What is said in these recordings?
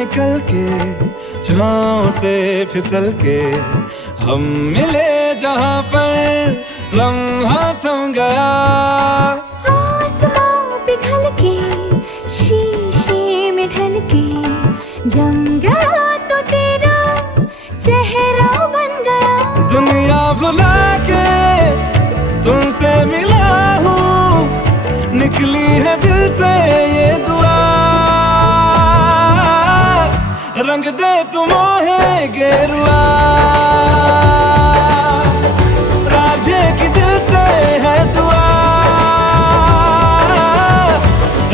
निकल के छाँव से फिसल के हम मिले जहाँ पर लम्हा थम गया। आसमां पिघल के शीशे में ढल के जम गया तो तेरा चेहरा बन गया। दुनिया भुला के तुमसे मिला हूँ, निकली है दिल से ये दुआ। रंग दे तू मोहे गेरुआ, राझे की दिल से है दुआ।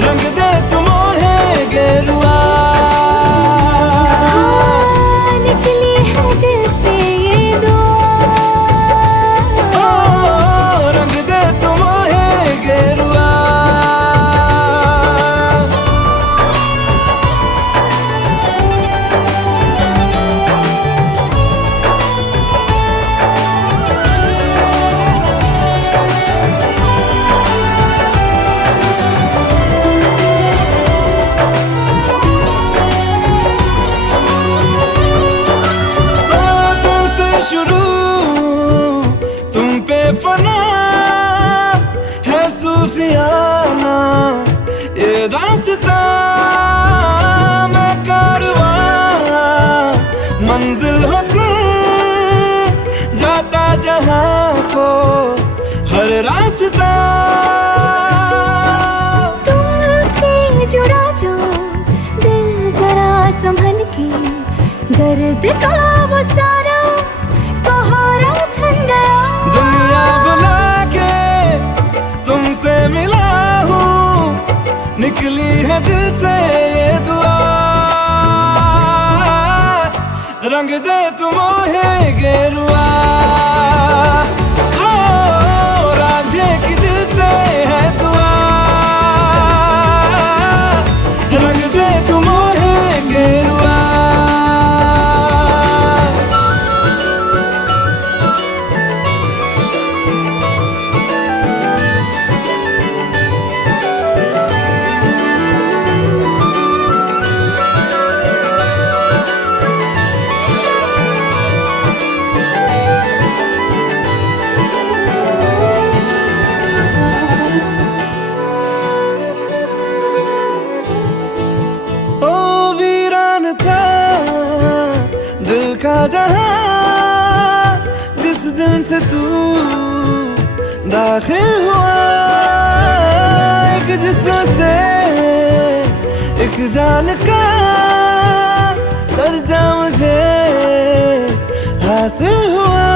रंग दे तू मोहे गेरुआ, हाँ, निकली है दिल से ये दुआ। ओ, रंग दे तू मोहे गेरुआ। फना है सूफियाना ये दास्तां, मैं कारवां मंजिल हो तुम, जाता जहां को हर रास्ता। तुमसे जुड़ा जो दिल जरा संभल के, दर्द का वो सारा कोहरा छन गया। दुनिया बुला के तुमसे मिला हूँ, निकली है दिल से ये दुआ। रंग दे तू मोहे गेरुआ, ओ, राझे की दिल से है दुआ। रंग दे तू मोहे गेरुआ। दिल का जहां जिस दिन से तू दाखिल हुआ, एक जिस्म से एक जान का दर्जा मुझे हासिल हुआ।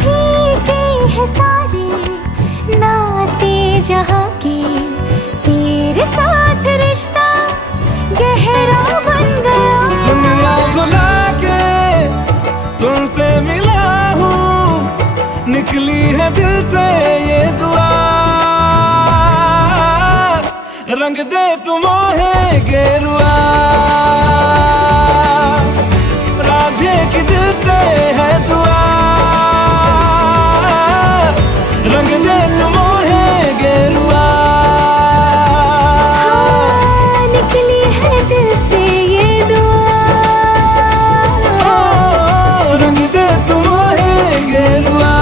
फीके हैं सारे नाते जहां के, तेरे साथ रिश्ता गहरा बन गया। दुनिया भुला के तुमसे मिला हूँ, निकली है दिल से ये दुआ। रंग दे तू मोहे गेरुआ, राझे की दिल से है दुआ। रंग दे तू मोहे गेरुआ, हाँ, निकली है दिल से ये दुआ। ओ, रंग दे तू मोहे गेरुआ।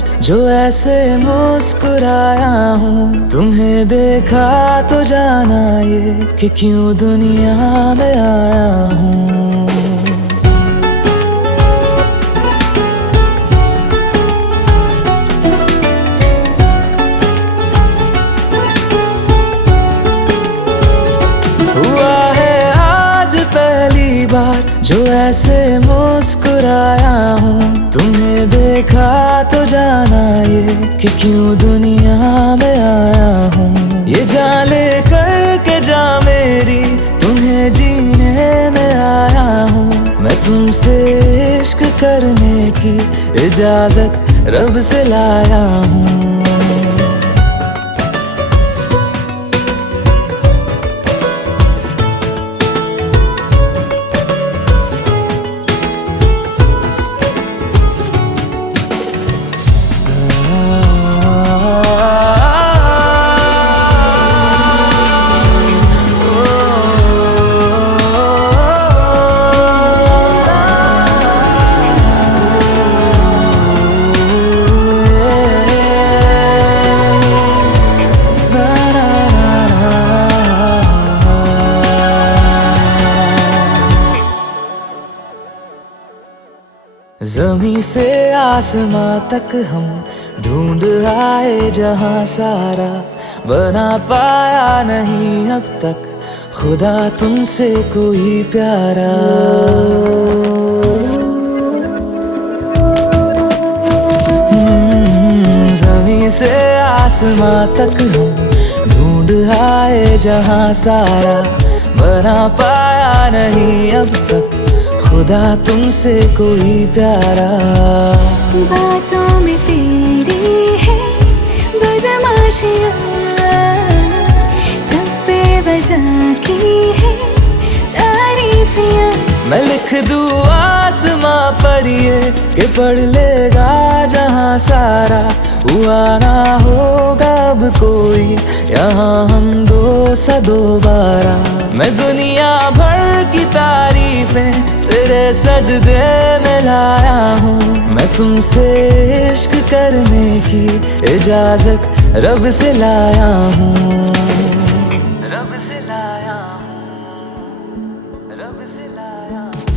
बार जो ऐसे मुस्कुराया हूँ। तुम्हें देखा तो जाना ये कि क्यों दुनिया में आया हूँ। हुआ है आज पहली बार जो ऐसे मुस्कुराया हूँ। तुम्हें देखा तो जाना ये कि क्यों दुनिया में आया हूँ। ये जान ले करके जा मेरी तुम्हें जीने में आया हूँ। मैं तुमसे इश्क करने की इजाजत रब से लाया हूँ। ज़मीं से आसमां तक हम ढूंढ आए जहां सारा, बना पाया नहीं अब तक खुदा तुमसे कोई प्यारा। ज़मीं से आसमां तक हम ढूंढ आए जहां सारा, बना पाया नहीं अब तक खुदा तुमसे कोई प्यारा। बातों में तेरी है बदमाशियाँ, सब पे वजह की है तारीफियाँ। मैं लिख दूँ आसमां पर ये कि पढ़ लेगा जहां सारा, हुआ ना होगा अब कोई यहाँ हम दो सा दोबारा। मैं दुनिया भर की तारीफें तेरे सजदे में लाया हूँ। मैं तुमसे इश्क करने की इजाजत रब से लाया हूँ। रब से लाया हूँ, रब से लाया हूँ।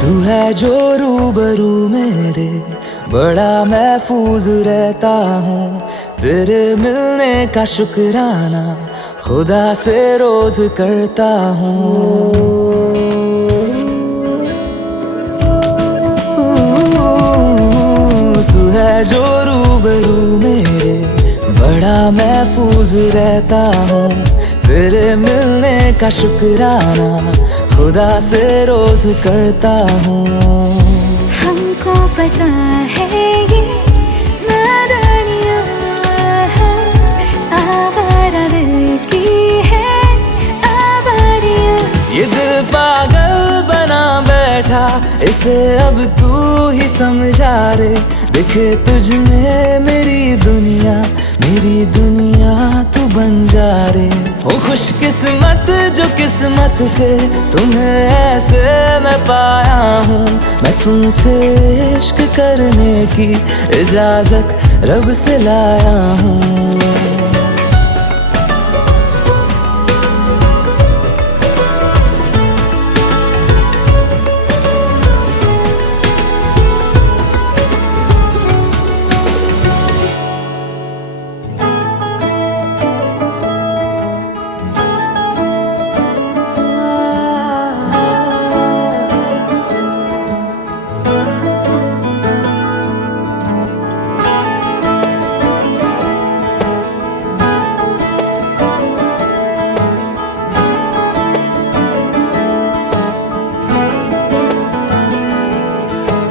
तू है जो रूबरू मेरे, बड़ा महफूज रहता हूँ। तेरे मिलने का शुक्राना खुदा से रोज करता हूँ। तू है जो रूबरू मेरे, बड़ा महफूज रहता हूँ। तेरे मिलने का शुक्राना खुदा से रोज करता हूँ। हमको पता है ये नादानियाँ आवारा दिल की है आवारियाँ। ये दिल पागल बना बैठा, इसे अब तू ही समझा रे। दिखे तुझ में मेरी दुनिया तू बन जा रे। हो खुशकिस्मत जो किस्मत से तुम्हें ऐसे मैं पाया हूँ। मैं तुमसे इश्क करने की इजाजत रब से लाया हूँ।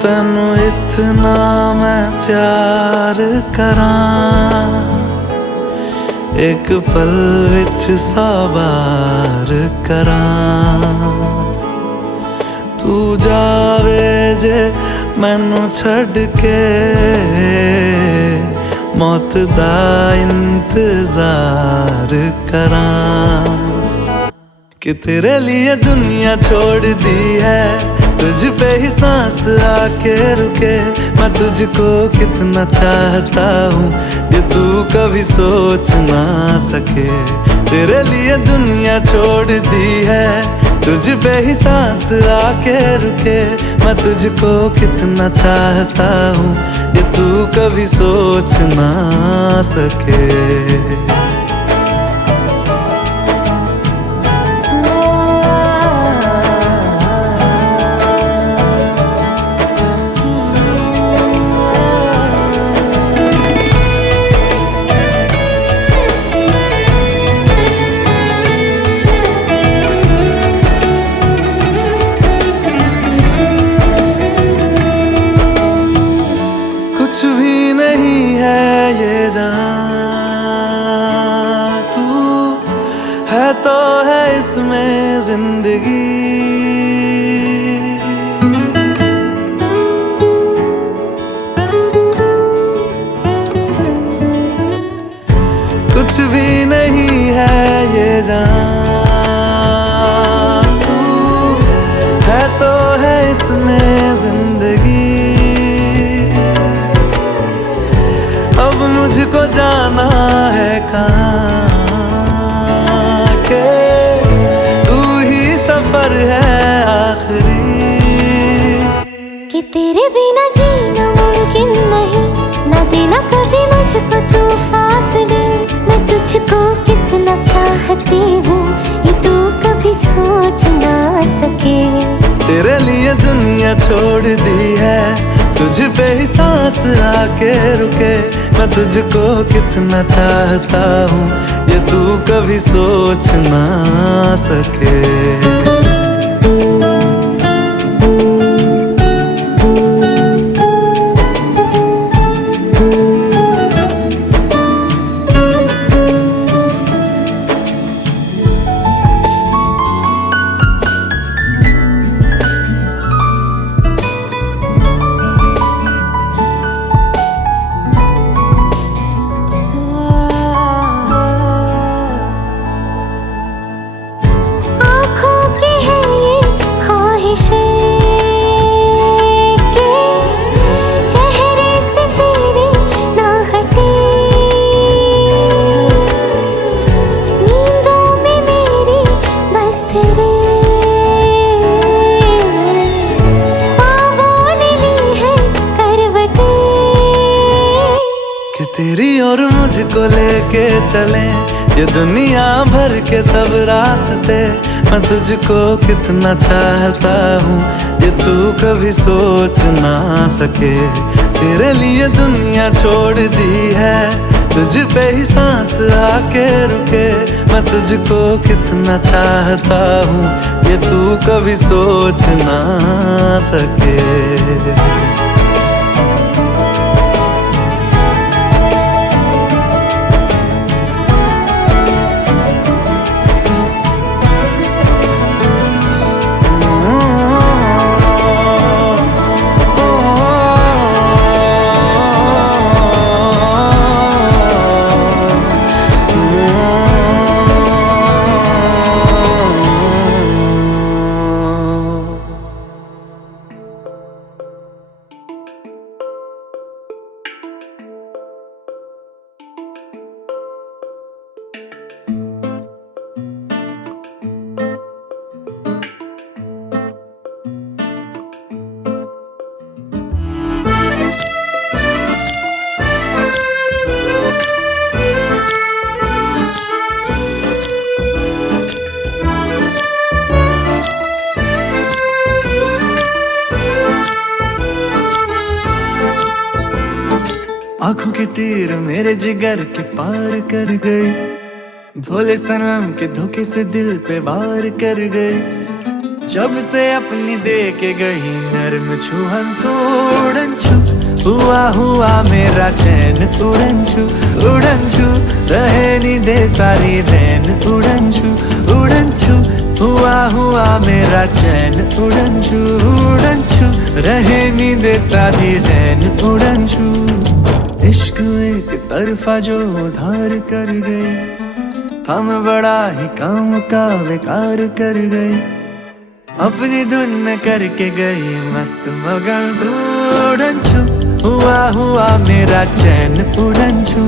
तैनू इतना मैं प्यार करां, एक पल विच साबार करां। तू जावे जे मैनू छड़ के, मौत दा इंतजार करां। कि तेरे लिए दुनिया छोड़ दी है, तुझ पे ही सांस आके रुके। मैं तुझको कितना चाहता हूँ ये तू कभी सोच ना सके। तेरे लिए दुनिया छोड़ दी है, तुझ पे ही सांस आके रुके। मैं तुझको कितना चाहता हूँ ये तू कभी सोच ना सके। कुछ भी नहीं है ये जहां, तू है तो है इसमें जिंदगी। कुछ भी नहीं है ये जहां, तू है तो है इसमें जिंदगी। अब मुझको जाना है कहाँ के तू ही सफर है आखिरी। कि तेरे बिना जीना मुमकिन नहीं, ना देना कभी मुझको तू फासले। मैं तुझको कितना चाहती हूँ ये तू कभी सोच ना सके। तेरे लिए दुनिया छोड़ दी है, तुझ पे ही सांस आके रुके। मैं तुझको कितना चाहता हूँ ये तू कभी सोच ना सके। तेरी और मुझको लेके चले ये दुनिया भर के सब रास्ते। मैं तुझको कितना चाहता हूँ ये तू कभी सोच ना सके। तेरे लिए दुनिया छोड़ दी है, तुझ पे ही सांस आके रुके। मैं तुझको कितना चाहता हूँ ये तू कभी सोच ना सके। आंखों के तीर मेरे जिगर के पार कर गए, भोले सनम के धोखे से दिल पे वार कर गए। जब से अपनी दे के गई नरम छुहन तोड़न छुप हुआ हुआ मेरा चैन उड़न छू रहे नी दे सारी रैन उड़न छू हुआ हुआ मेरा चैन उड़न छू रहे नी दे सारी रैन उड़न छू। इश्क एक तरफा जो उधार कर गए, हम बड़ा ही काम का बेकार कर गए, अपनी धुन में करके गई मस्त मगन तू उड़न छू। हुआ हुआ मेरा चैन उड़न छू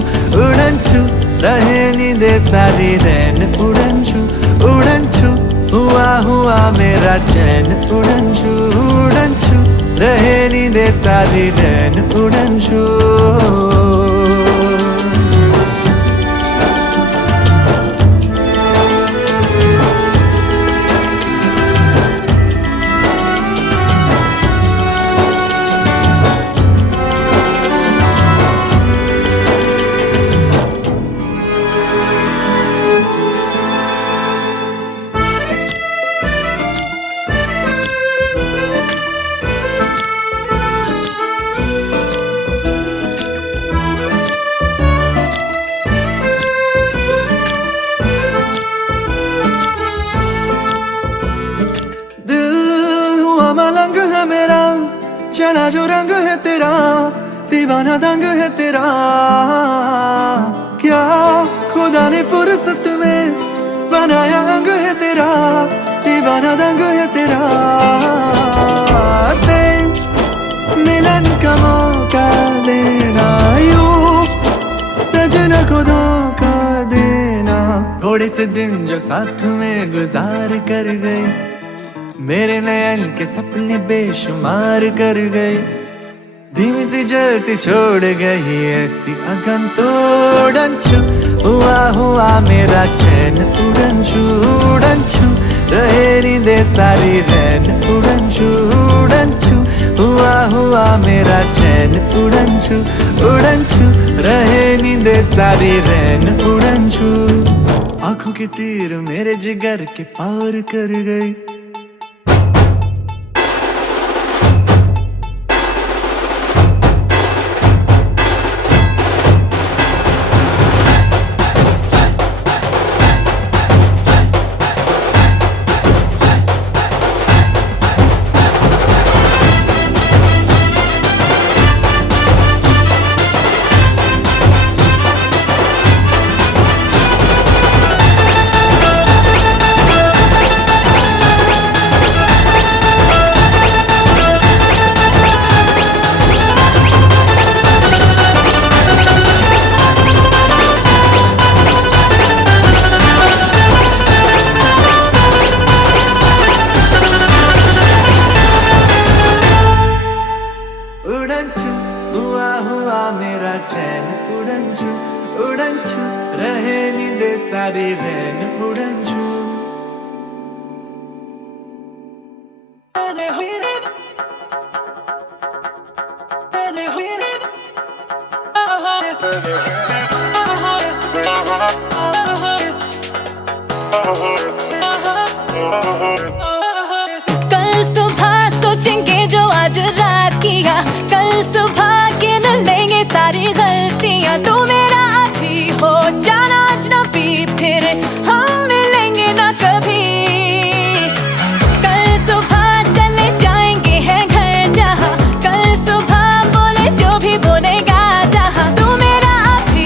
रहे नी दे सारी रैन उड़न छू हुआ हुआ मेरा चैन उड़न छू रहे नी दे सारी रैन उड़न छू। मलंग है मेरा चढ़ा जो रंग है तेरा, दीवाना दंग है तेरा, क्या खुदा ने फुर्सत में बनाया अंग है तेरा, दीवाना दंग है तेरा। दे मिलन का मौका देना, यूं सजना को धोखा देना, थोड़े से दिन जो साथ में गुजार कर गए, मेरे नयन के सपने बेशुमार कर गए, धीमी सी जलती छोड़ गई ऐसी अगन तोड़न छू। हुआ हुआ मेरा चैन उड़न छू रहे नी दे सारी रैन उड़न छू हुआ हुआ मेरा चैन उड़न छू रहे नी दे सारी रैन उड़न छू। आंखों के तीर मेरे जिगर के पार कर गई, हुआ हुआ मेरा चैन उड़न छू रहे नी दे सारी रैन उड़न छू। कल सुबह सोचेंगे जो आज रात किया, कल सुबह गिन लेंगे सारी गलतियां। तू मेरा अभी हो जाना अजनबी, फिर हम मिलेंगे ना कभी। कल सुबह चले जाएंगे हैं घर जहाँ, कल सुबह बोले जो भी बोलेगा जहाँ। तू मेरा अभी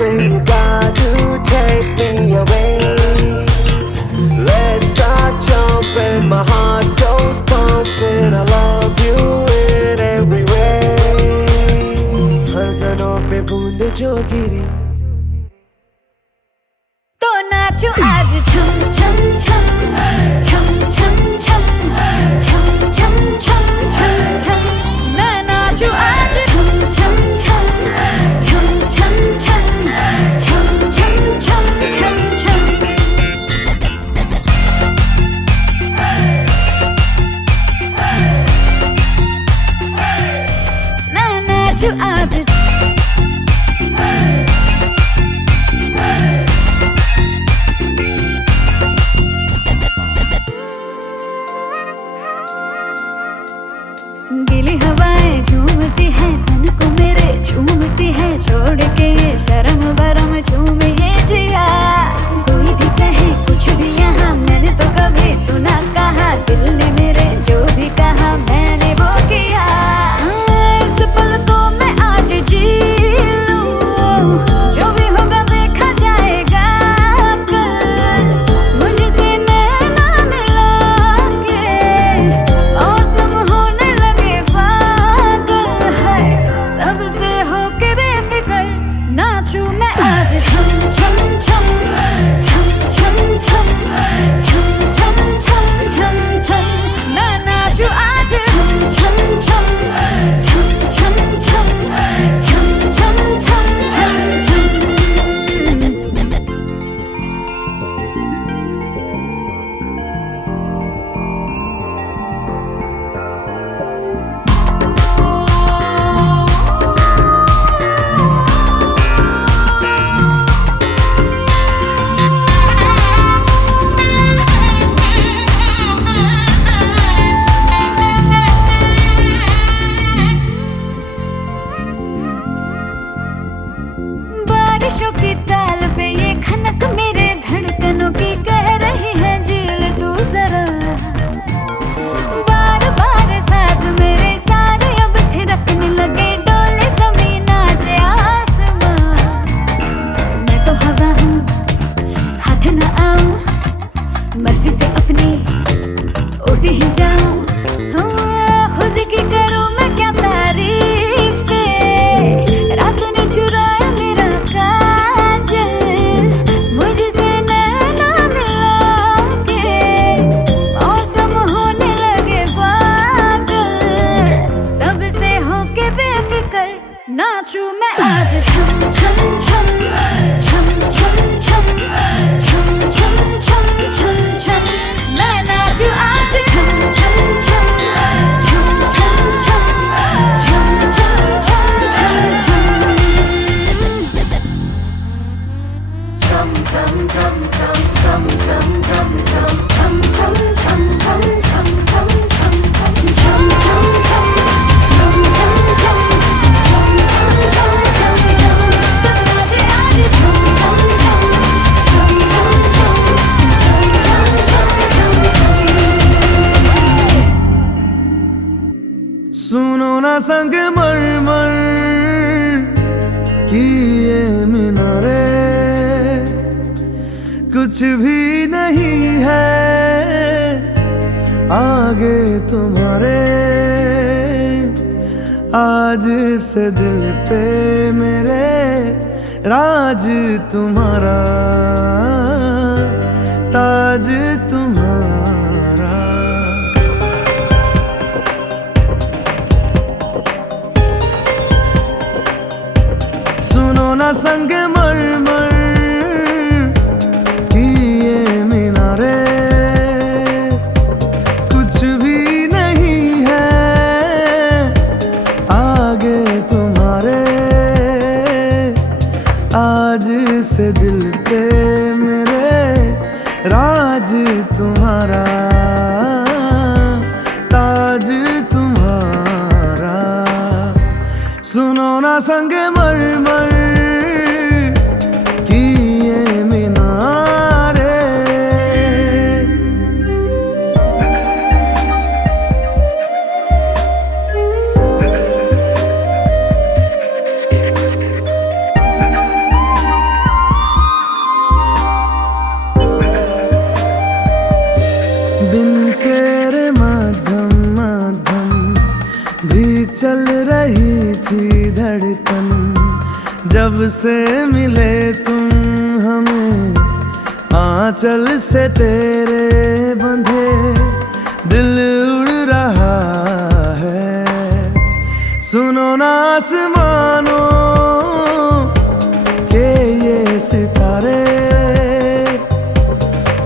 say you got to take me away. Let's start jumping, my heart goes pumping. I love you in every way. धड़कनों पे बूंद जो गिरी तो नाचो आज छम छम छम छम छम छम छम छम छम छम छम मैं नाचू आज छम छम छम छम छम छम छम छम छम छम छम मैं नाचू आज गीली हवाएं झूमती है तन को मेरे झूमती है छोड़ के ये शर्म बरम झूम ये जिया कोई भी कहे कुछ भी यहाँ मैंने तो कभी सुना कहा दिल ने मेरे जो भी कहा मैंने वो किया इस पल को मैं आज जी लूं जो भी होगा देखा जाएगा कल मुझसे नैना मिला के मौसम होने लगे पागल है सबसे होके बेफिक्र नाचूं मैं आज छम छम छम छम छम छम छम छम छम छम छम मैं नाचूं आज छम छम छम छम छम छम छम छम छम छम छम बारिशों की ताल पे ये खनक मेरे धड़कनों की कह रही है झील तू जरा बार बार साथ मेरे सारे अब थिरकने लगे डोले जमीन नाचे आसमां मैं तो हवा हूँ हाथ न आऊं मर्जी से अपनी उड़ती ही जाऊं खुद की करूं मैं क्या तारीफें रात ने चुराया मेरा काजल मुझसे नैना मिला के मौसम होने लगे पागल सबसे होके बेफिक्र नाचूं मैं आज छम छम छम छम छम छम छम छम छम छम छम मैं नाचूं आज छम छम छम छम छम छम छम छम छम छम छम सुनो ना संग मरमर की ये मीनारे कुछ भी नहीं है आगे तुम्हारे आज से दिल पे मेरे राज तुम्हारा ताज तुम्हारा सुनो ना संग मरमर की ये मीनारे कुछ भी नहीं है आगे तुम्हारे आज से दिल पे मेरे राज तुम्हारा ताज तुम्हारा सुनो ना संग मरमर की ये मीनारे जब से मिले तुम हमें, आंचल से तेरे बंधे दिल उड़ रहा है। सुनो ना आसमानों के ये सितारे,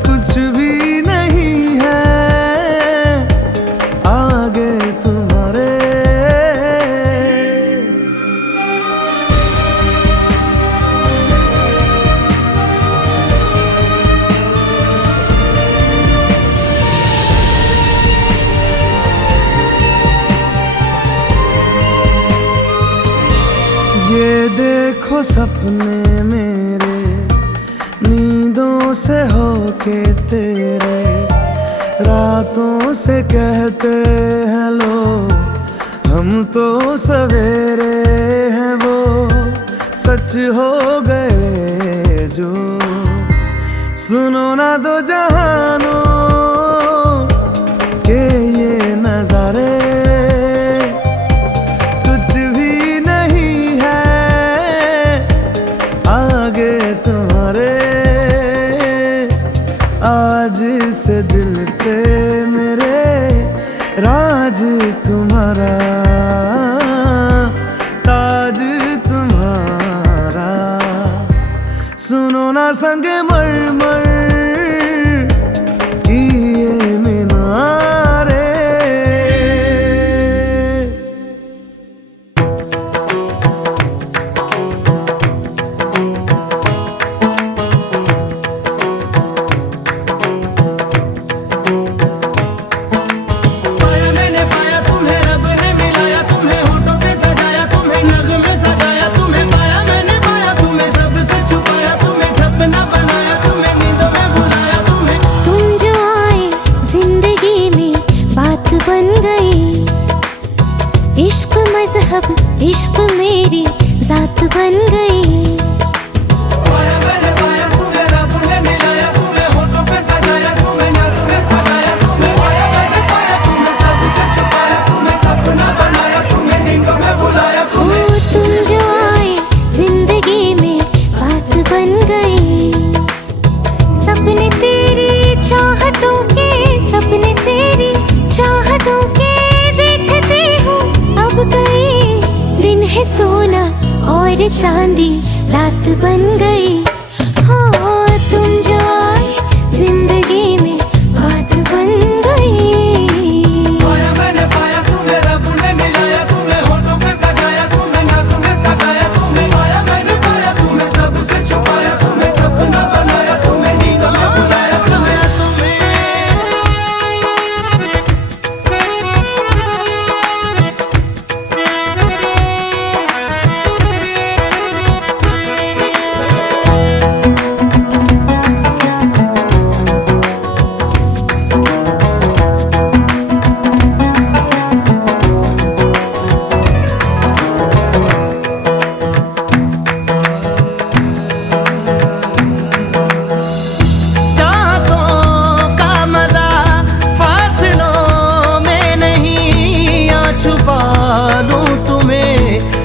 कुछ भी नहीं है आगे तुम्हारे। ये देखो सपने मेरे, नींदों से होके तेरे, रातों से कहते हैं लोग हम तो सवेरे हैं, वो सच हो गए जो। सुनो ना दो जहानों के ये नजारे, कुछ भी नहीं है आगे तुम्हारे। आज से दिल पे मेरे राज तुम्हारा, ताज तुम्हारा। सुनो ना संगे मरमर की ये मीनारे। इश्क मजहब, इश्क मेरी जात बन गई। तुम जो आए जिंदगी में बात बन गई। सपने तेरी चाहतों के, सपने तेरी चाहतों के देखते हो अब गई। दिन है सोना और चांदी रात बन गई। हो तुम जो आए जिंदगी में बात बन गई। मैंने पाया तुम्हें, रब ने मिलाया तुम्हें, होठों पे सजाया तुम्हें, नाक में सगाया तुम्हें। पाया मैंने पाया तुम्हें, सबसे छुपाया तुम्हें, सपना बनाया तुम्हें, नींदों में बुलाया तुम्हें।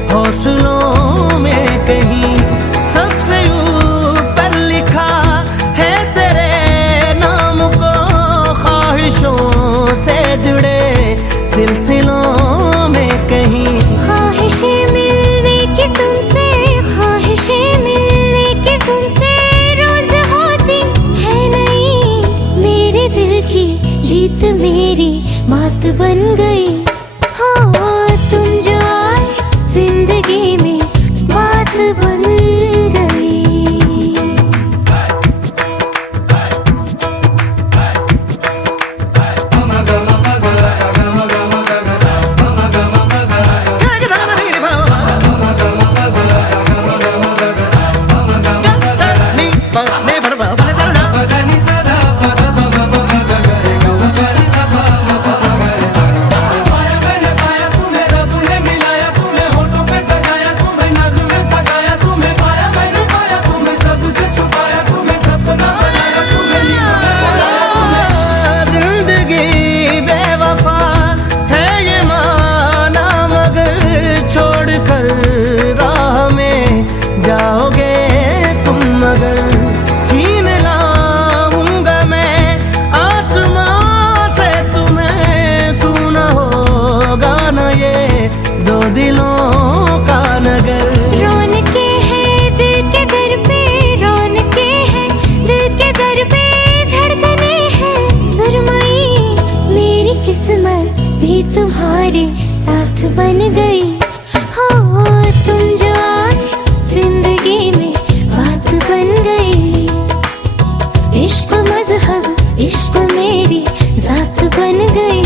हौसलों में कहीं सबसे ऊपर लिखा है तेरे नाम को, ख्वाहिशों से जुड़े सिलसिलों में कहीं। ख्वाहिशें मिलने की तुमसे, ख्वाहिशें मिलने की तुमसे रोज होती है नहीं। मेरे दिल की जीत मेरी मात बन गई। हो तुम जो आए जिंदगी में बात बन गई। इश्क मेरी जात बन गई।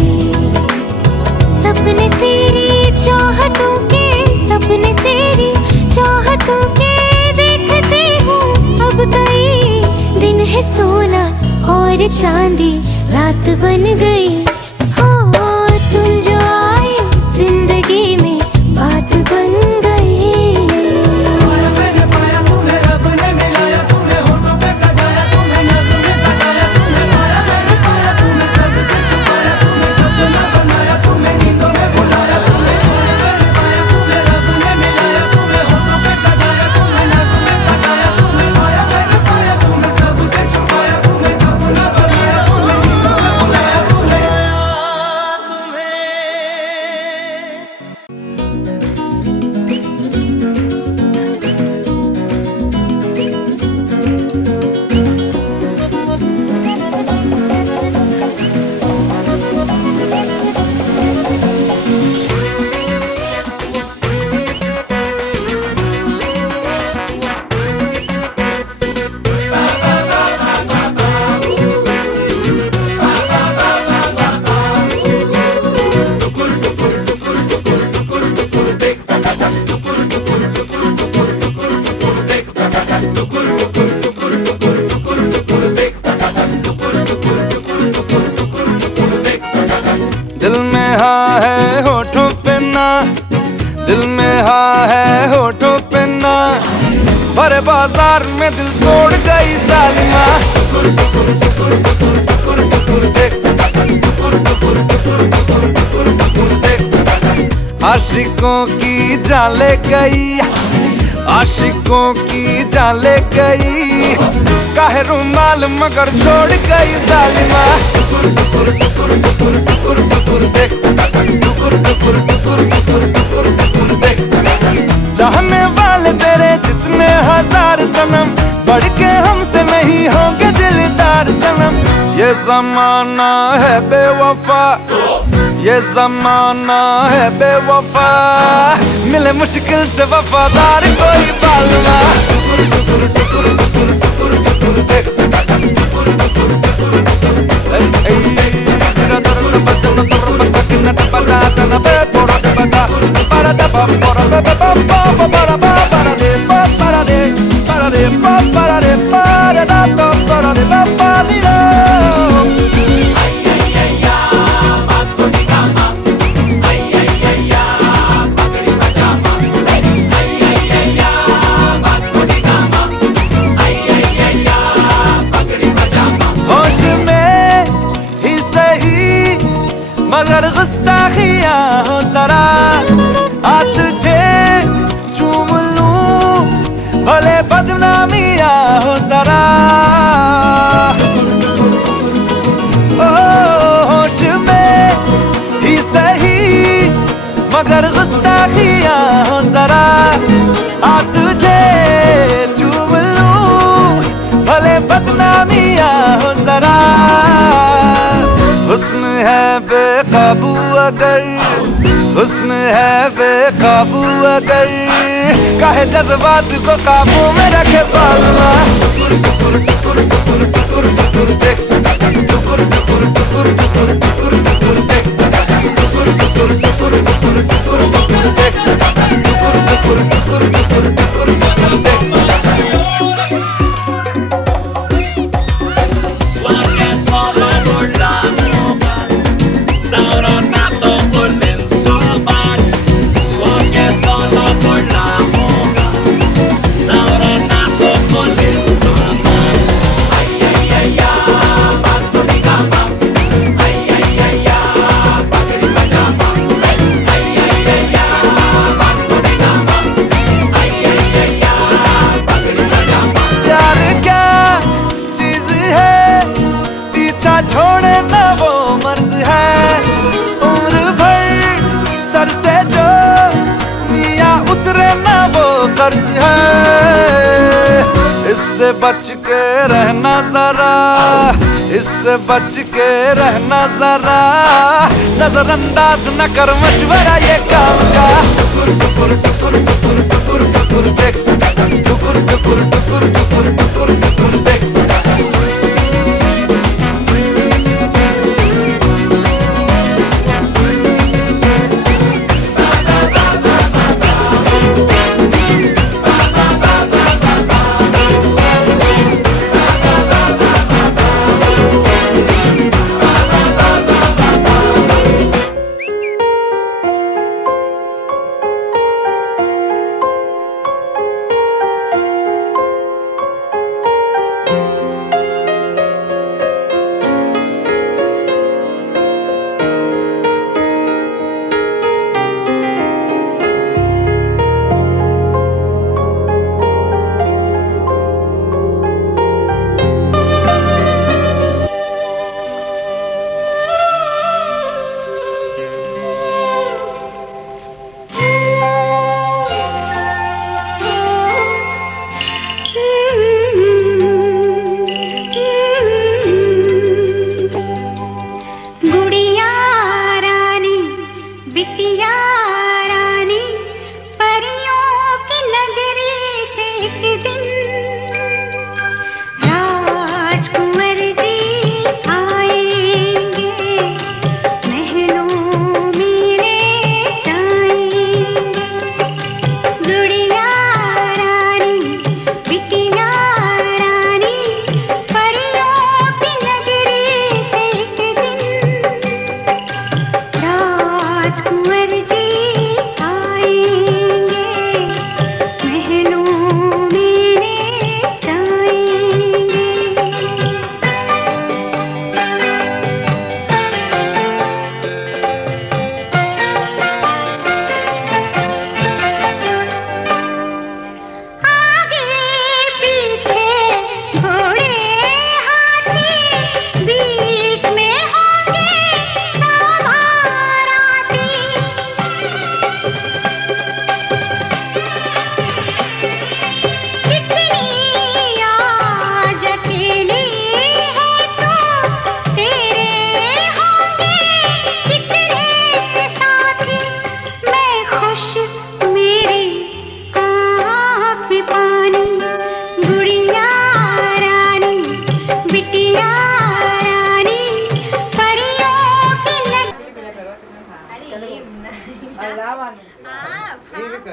सपने तेरी चाहतों के, सपने तेरी चाहतों के देखती हूँ अब कई दिन है सोना और चांदी रात बन गई। हो तुम जो आए जिंदगी में बात बन गई। पाया मैंने पाया तुम्हें रब ने मिलाया, तुम्हें होठों पे सजाया, तुम्हें नज़्म में सजाया, तुम्हें पाया मैंने पाया, तुम्हें सबसे छुपाया, तुम्हें सपना बनाया, तुम्हें नींदों में बुलाया, तुम्हें पाया मैंने पाया, तुम्हें रब ने मिलाया, तुम्हें होठों पे सजाया, तुम्हें नज़्म में सजाया, तुम्हें पाया मैंने पाया, तुम्हें सबसे छुपाया, तुम्हें सपना बनाया, तुम्हें नींदों में बुलाया, तुम्हें दिल में हाँ है होठों पे ना, दिल में हाँ है होठों पे ना, भरे बाजार में दिल तोड़ गई जालिमा। आशिकों की जान ले गई, आशिकों की जान ले गई, काहे रुमाल मगर छोड़ गई जालिमा। चाहने वाले तेरे जितने हजार सनम, बढ़ के हमसे नहीं होंगे दिलदार सनम। ये जमाना है बेवफा, ये जमाना है बेवफा, मिले मुश्किल से वफादार कोई बालवा। होश में ही सही मगर गुस्ताखियां हो जरा, आ तुझे चूम लूं भले बदनामियां हो जरा। ओ होश में ही सही मगर गुस्ताखियां हो जरा, आ तुझे चूम लूं भले बदनामियां हो जरा। हुस्न है बेकाबू अगर, हुस्न है बेकाबू अगर, काहे जज्बात को काबू में रखे बालवा। छोड़े ना वो मर्ज है, उम्र भर सर से जो मियाँ उतरे ना वो कर्ज है। इससे बच के रहना जरा, इससे बच के रहना जरा, नजरअंदाज न कर मशवरा ये काम का। टुकुर टुकुर टुकुर टुकुर टुकुर टुकुर देख, टुकुर टुकुर टुकुर टुकुर टुकुर टुकुर देख।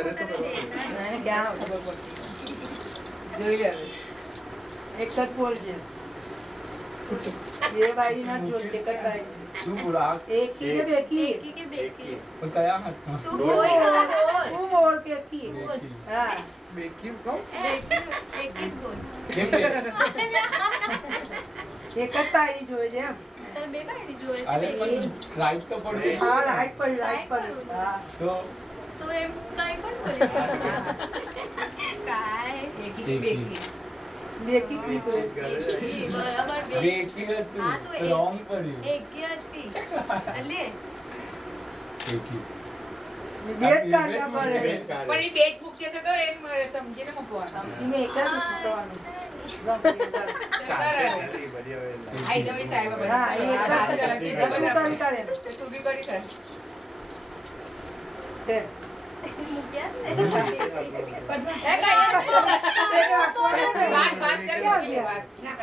ક્યાં ખબર પડતી જોઈ લે હવે. એક જ બોલજે એ બાઈ ના જોલ એક જ બાઈ શું બોલા એકી કે બેકી પણ કયા હાથમાં તું બોલ કે એકી હા બેકી કહું એક જ બાઈ જોઈ છે એમ અરે પણ રાઈટ તો પડે હા રાઈટ પર હા તો બેકી ક્લિક કરે બેકી હતું રોંગ પડ્યું બેકી બેટ કાઢવા પડે પણ એ બેટ મૂકશે તો એમ સમજીને મૂકવાનું એને એક જ મૂકવાનું આઈ દવે સાહેબ હા એ એક જ મૂકવાનું કરે તું બી કરી કર તે વાત કરી વાત ના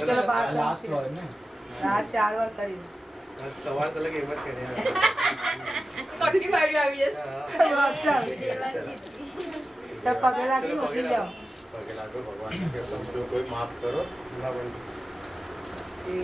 ચલો બાર લાસ્ટ વર્ડ ને હા 4 વાર કરી સવાર તો લગે એમ જ કરે કટકી મારી આવી જશે તો પગે લાગી મૂકી જાઓ પગે લાગો ભગવાન કે કોઈ માફ કરો એ